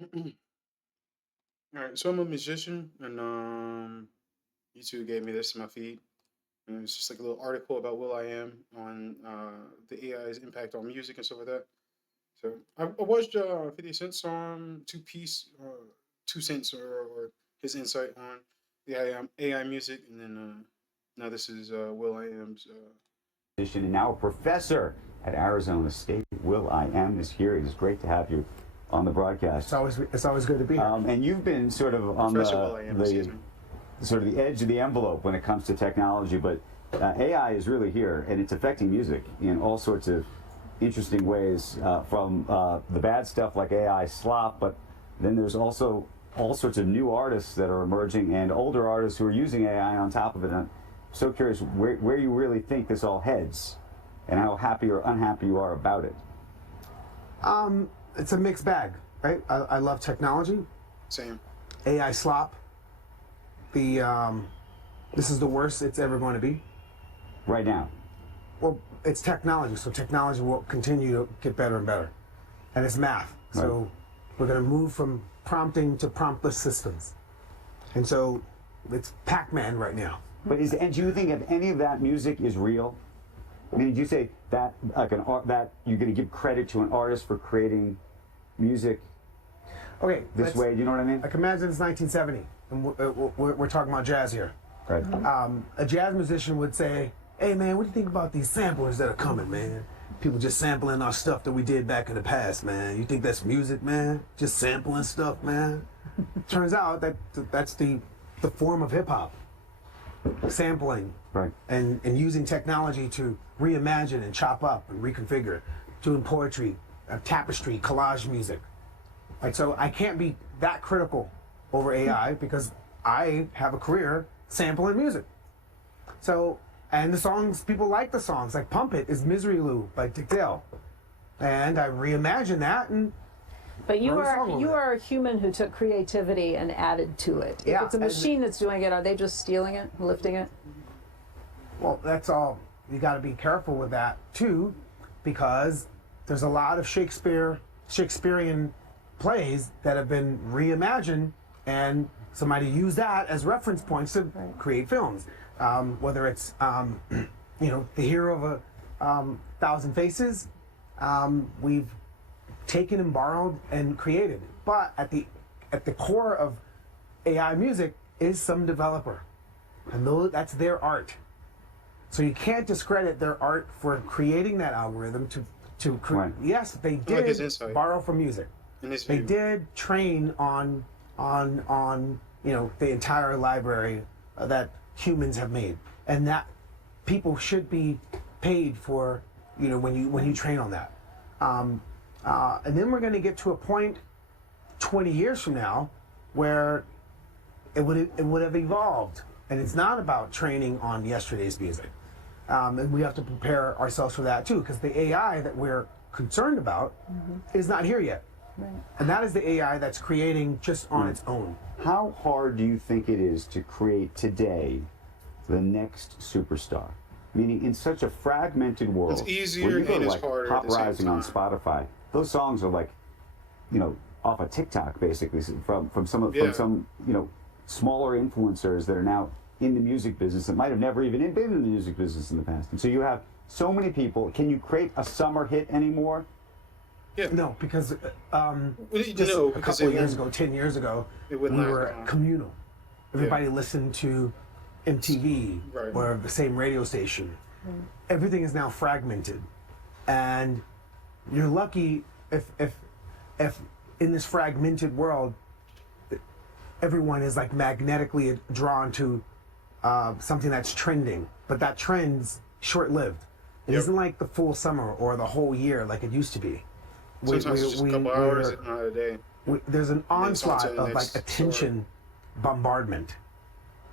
All right, so I'm a musician, and YouTube gave me this in my feed, and it's just like a little article about Will I Am on the AI's impact on music and stuff like that. So I watched 50 Cent's two piece, 2 cents or his insight on the AI music, and then now this is Will I Am's. And now a professor at Arizona State. Will I Am is here. It is great to have you on the broadcast. It's always good to be here. And you've been sort of on Professor Will I Am, sort of the edge of the envelope when it comes to technology, but AI is really here, and it's affecting music in all sorts of interesting ways, from the bad stuff like AI slop, but then there's also all sorts of new artists that are emerging and older artists who are using AI on top of it. And I'm so curious where you really think this all heads and how happy or unhappy you are about it. It's a mixed bag, right? I love technology. Same. AI slop. This is the worst it's ever going to be. Right now. Well, it's technology, so technology will continue to get better and better. And it's math. Right. So we're going to move from prompting to promptless systems. And so it's Pac-Man right now. But and do you think if any of that music is real? I mean, did you say that like that you're going to give credit to an artist for creating music Okay. this way? Do you know what I mean? Like imagine it's 1970, and we're talking about jazz here. Right. A jazz musician would say, "Hey man, what do you think about these samplers that are coming, man? People just sampling our stuff that we did back in the past, man. You think that's music, man? Just sampling stuff, man?" Turns out that that's the form of hip hop. Sampling, Right. and using technology to reimagine and chop up and reconfigure, doing poetry, tapestry, collage music. Like, so I can't be that critical over AI because I have a career sampling music. So, and the songs, people like the songs, like Pump It is Misery Lou by Dick Dale. And I reimagined that, and But you wrote a song over it. are a human who took creativity and added to it. Yeah, If it's a machine that's doing it, are they just stealing it, lifting it? well, that's all. You got to be careful with that too, because there's a lot of Shakespearean plays that have been reimagined, and somebody used that as reference points to create films. Whether it's the hero of a Thousand Faces, we've taken and borrowed and created. But at the core of AI music is some developer, and that's their art. So you can't discredit their art for creating that algorithm to create. Right. Yes, they like his did insight. borrow from music. In this They view. did train on the entire library that humans have made, and that people should be paid for when you train on that. And then we're going to get to a point 20 years from now where it would have evolved, and it's not about training on yesterday's music. And we have to prepare ourselves for that too, because the AI that we're concerned about is not here yet. Right. And that is the AI that's creating just on its own. How hard do you think it is to create today the next superstar? Meaning, in such a fragmented world, It's easier when you go and to, it's like, harder Pop at the same Rising on time. Spotify, those songs are like, off of TikTok basically, from some Yeah. smaller influencers that are now in the music business that might have never even been in the music business in the past. And so you have so many people. Can you create a summer hit anymore? Yeah. No, because Just a because couple of it years won't- ago, 10 years ago, It we wouldn't last were long. communal. Everybody listened to MTV Right. or the same radio station. Everything is now fragmented, and you're lucky if in this fragmented world, everyone is like magnetically drawn to something that's trending, but that trend's short-lived. It Yep. isn't like the full summer or the whole year like it used to be. Sometimes it's just a couple hours, not a day. There's an onslaught to the of like next attention bombardment,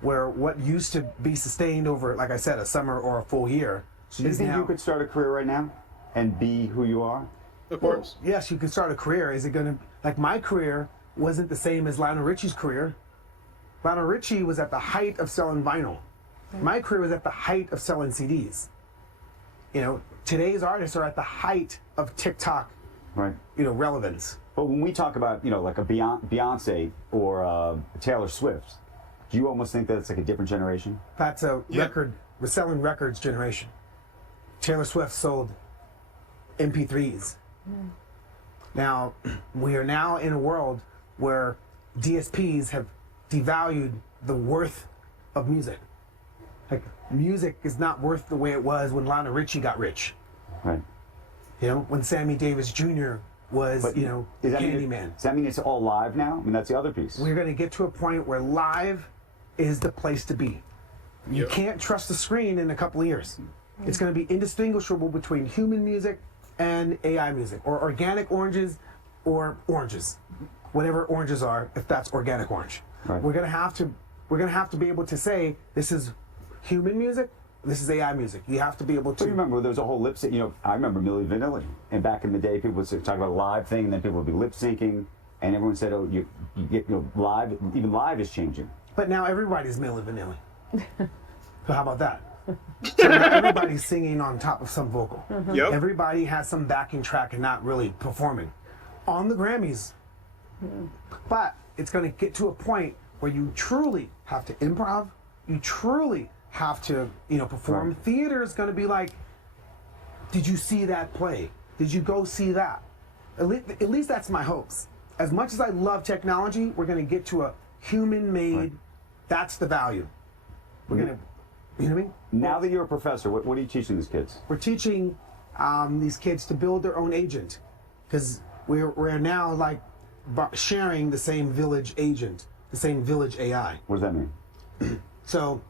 where what used to be sustained over, like I said, a summer or a full year So you is think now. you could start a career right now and be who you are? Of course. Yes, you can start a career. Is it going to, like, my career wasn't the same as Lionel Richie's career. Lionel Richie was at the height of selling vinyl. My career was at the height of selling CDs. Today's artists are at the height of TikTok, Right. relevance. But when we talk about, like a Beyonce or Taylor Swift, do you almost think that it's like a different generation? That's a Yeah. record. We're selling records generation. Taylor Swift sold MP3s. Now, we are now in a world where DSPs have devalued the worth of music. Like, music is not worth the way it was when Lionel Richie got rich. Right. When Sammy Davis Jr. was, Does that Candyman. Does that mean it's all live now? I mean, that's the other piece. We're going to get to a point where live is the place to be. You Yep. can't trust the screen in a couple of years. It's going to be indistinguishable between human music and AI music, or organic oranges or oranges, whatever oranges are, if that's organic orange. Right. We're going to have to be able to say this is human music, this is AI music. You have to be able to. But you remember there was a whole lip sync. I remember Milli Vanilli, and back in the day, people would talk about a live thing, and then people would be lip syncing, and everyone said, "Oh, you get live. Even live is changing." But now everybody's Milli Vanilli. So how about that? So now everybody's singing on top of some vocal. Yep. Everybody has some backing track and not really performing on the Grammys. But it's going to get to a point where you truly have to improv. You truly have to, perform. Right. Theater is going to be like, did you see that play? Did you go see that? At least that's my hopes. As much as I love technology, we're going to get to a human-made. Right. That's the value. We're going to, you know what I mean? Now that you're a professor, what are you teaching these kids? We're teaching these kids to build their own agent, because we're now like sharing the same village agent, the same village AI. What does that mean? So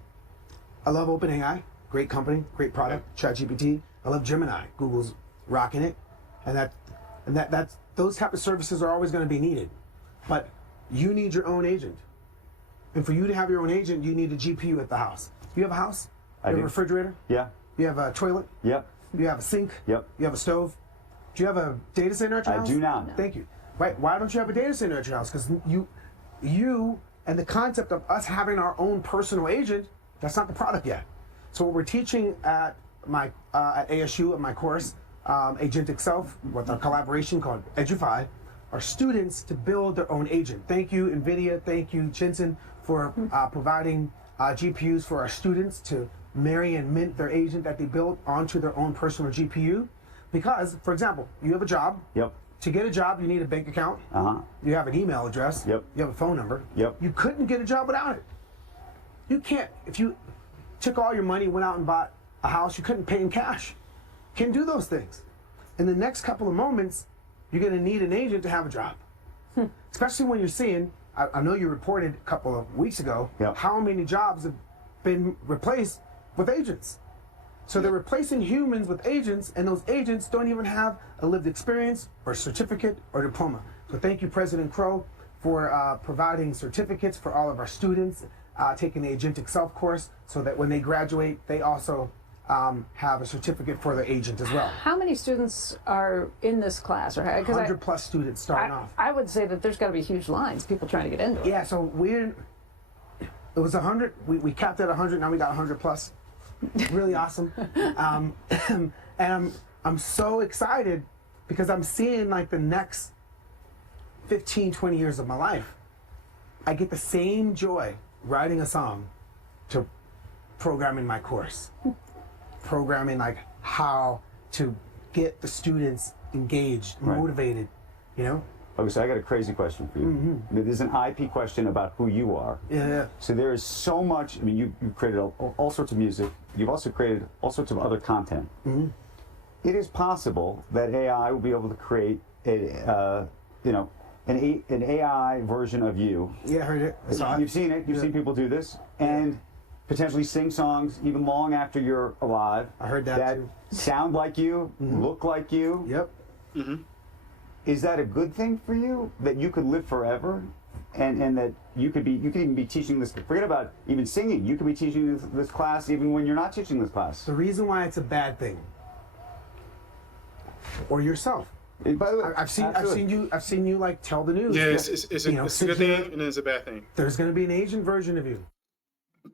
I love OpenAI, great company, great product, ChatGPT. I love Gemini, Google's rocking it, and that's those type of services are always going to be needed, but you need your own agent, and for you to have your own agent, you need a GPU at the house. You have a house? I You have do. a refrigerator? Yeah. You have a toilet? Yep. You have a sink? Yep. You have a stove? Do you have a data center at your I house? do not. No. Thank you. Right. Why don't you have a data center at your house? Because you and the concept of us having our own personal agent, that's not the product yet. So what we're teaching at my at ASU at my course, Agentic Self, with our collaboration called Edufy, are students to build their own agent. Thank you, NVIDIA. Thank you, Jensen, for providing GPUs for our students to marry and mint their agent that they built onto their own personal GPU. Because, for example, you have a job. Yep. To get a job, you need a bank account. You have an email address. Yep. You have a phone number. Yep. You couldn't get a job without it. You can't. If you took all your money, went out and bought a house, you couldn't pay in cash. Can't do those things. In the next couple of moments, you're going to need an agent to have a job. Especially when you're seeing, I know you reported a couple of weeks ago, Yep. how many jobs have been replaced with agents. So they're replacing humans with agents, and those agents don't even have a lived experience or certificate or diploma. So thank you, President Crow, for providing certificates for all of our students, taking the Agentic Self course, so that when they graduate, they also have a certificate for their agent as well. How many students are in this class? Or 100 plus students starting off. I would say that there's got to be huge lines, people trying to get into it. Yeah, so it was 100. We capped at 100. Now we got 100 plus. Really awesome. And I'm so excited because I'm seeing like the next 15, 20 years of my life. I get the same joy writing a song to programming my course. Programming like how to get the students engaged, Right. motivated, Okay, so I got a crazy question for you. There's an IP question about who you are. Yeah. So there is so much. I mean, you've created all sorts of music. You've also created all sorts of other content. It is possible that AI will be able to create an AI version of you. Yeah, I heard it. I saw it. You've seen it. You've seen people do this, and potentially sing songs even long after you're alive. I heard that too. Sound like you, look like you. Yep. Is that a good thing for you, that you could live forever, and that you could even be teaching this? Forget about even singing. You could be teaching this class even when you're not teaching this class. The reason why it's a bad thing, or yourself. And by the way, I've seen you like tell the news. Yeah, that, it's you know, a sit good here, thing and it's a bad thing. There's going to be an Asian version of you.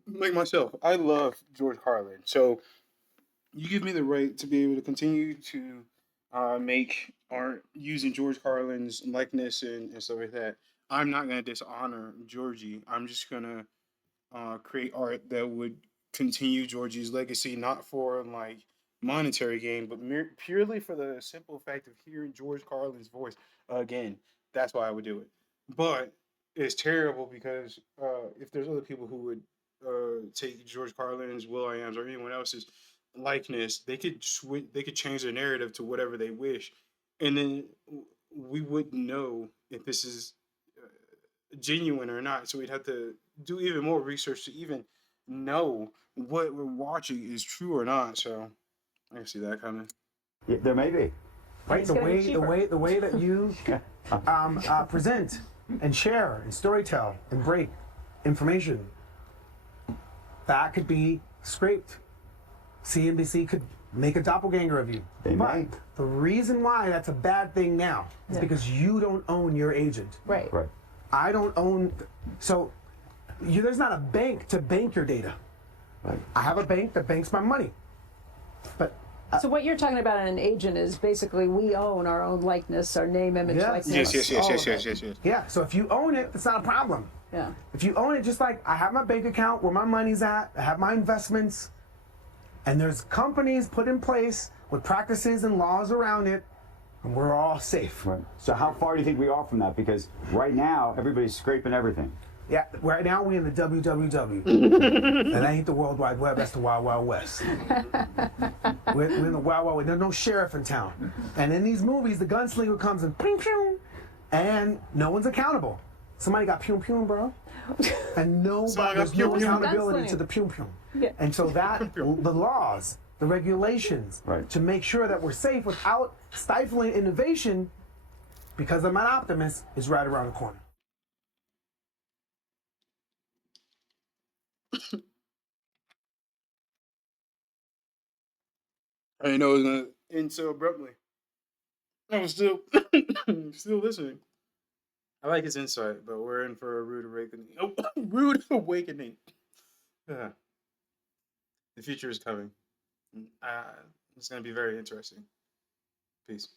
Like myself, I love George Carlin. So you give me the right to be able to continue to make art using George Carlin's likeness and stuff like that, I'm not gonna dishonor Georgie. I'm just gonna create art that would continue Georgie's legacy, not for like monetary gain, but purely for the simple fact of hearing George Carlin's voice again. That's why I would do it. But it's terrible because if there's other people who would take George Carlin's, Will I Am's, or anyone else's likeness, they could they could change their narrative to whatever they wish, and then we wouldn't know if this is genuine or not. So we'd have to do even more research to even know what we're watching is true or not. So I can see that coming. Yeah, there may be. Right, It's the gonna be way cheaper. the way that you present and share and storytell and break information, that could be scraped. CNBC could make a doppelganger of you. They but may. the reason why that's a bad thing now is Yeah. because you don't own your agent. Right. Right. I don't own. So there's not a bank to bank your data. Right. I have a bank that banks my money. But So what you're talking about in an agent is basically we own our own likeness, our name, image, Yes. likeness. all of it. yeah, so if you own it, it's not a problem. Yeah. If you own it, just like I have my bank account where my money's at, I have my investments, and there's companies put in place with practices and laws around it, and we're all safe. Right. So how far do you think we are from that? Because right now everybody's scraping everything. Yeah, right now we're in the WWW. And that ain't the World Wide Web, that's the Wild Wild West. We're in the Wild Wild West. There's no sheriff in town. And in these movies, the gunslinger comes and pew pew, and no one's accountable. Somebody got pew pew, bro. And there's no accountability Gunslinger. to the pew pew. Yeah. And so that, the laws, the regulations, Right. to make sure that we're safe without stifling innovation, because I'm an optimist, is right around the corner. I didn't know it was gonna end so abruptly. I was still still listening. I like his insight, but we're in for a rude awakening. Oh, rude awakening. Yeah. The future is coming. It's going to be very interesting. Peace.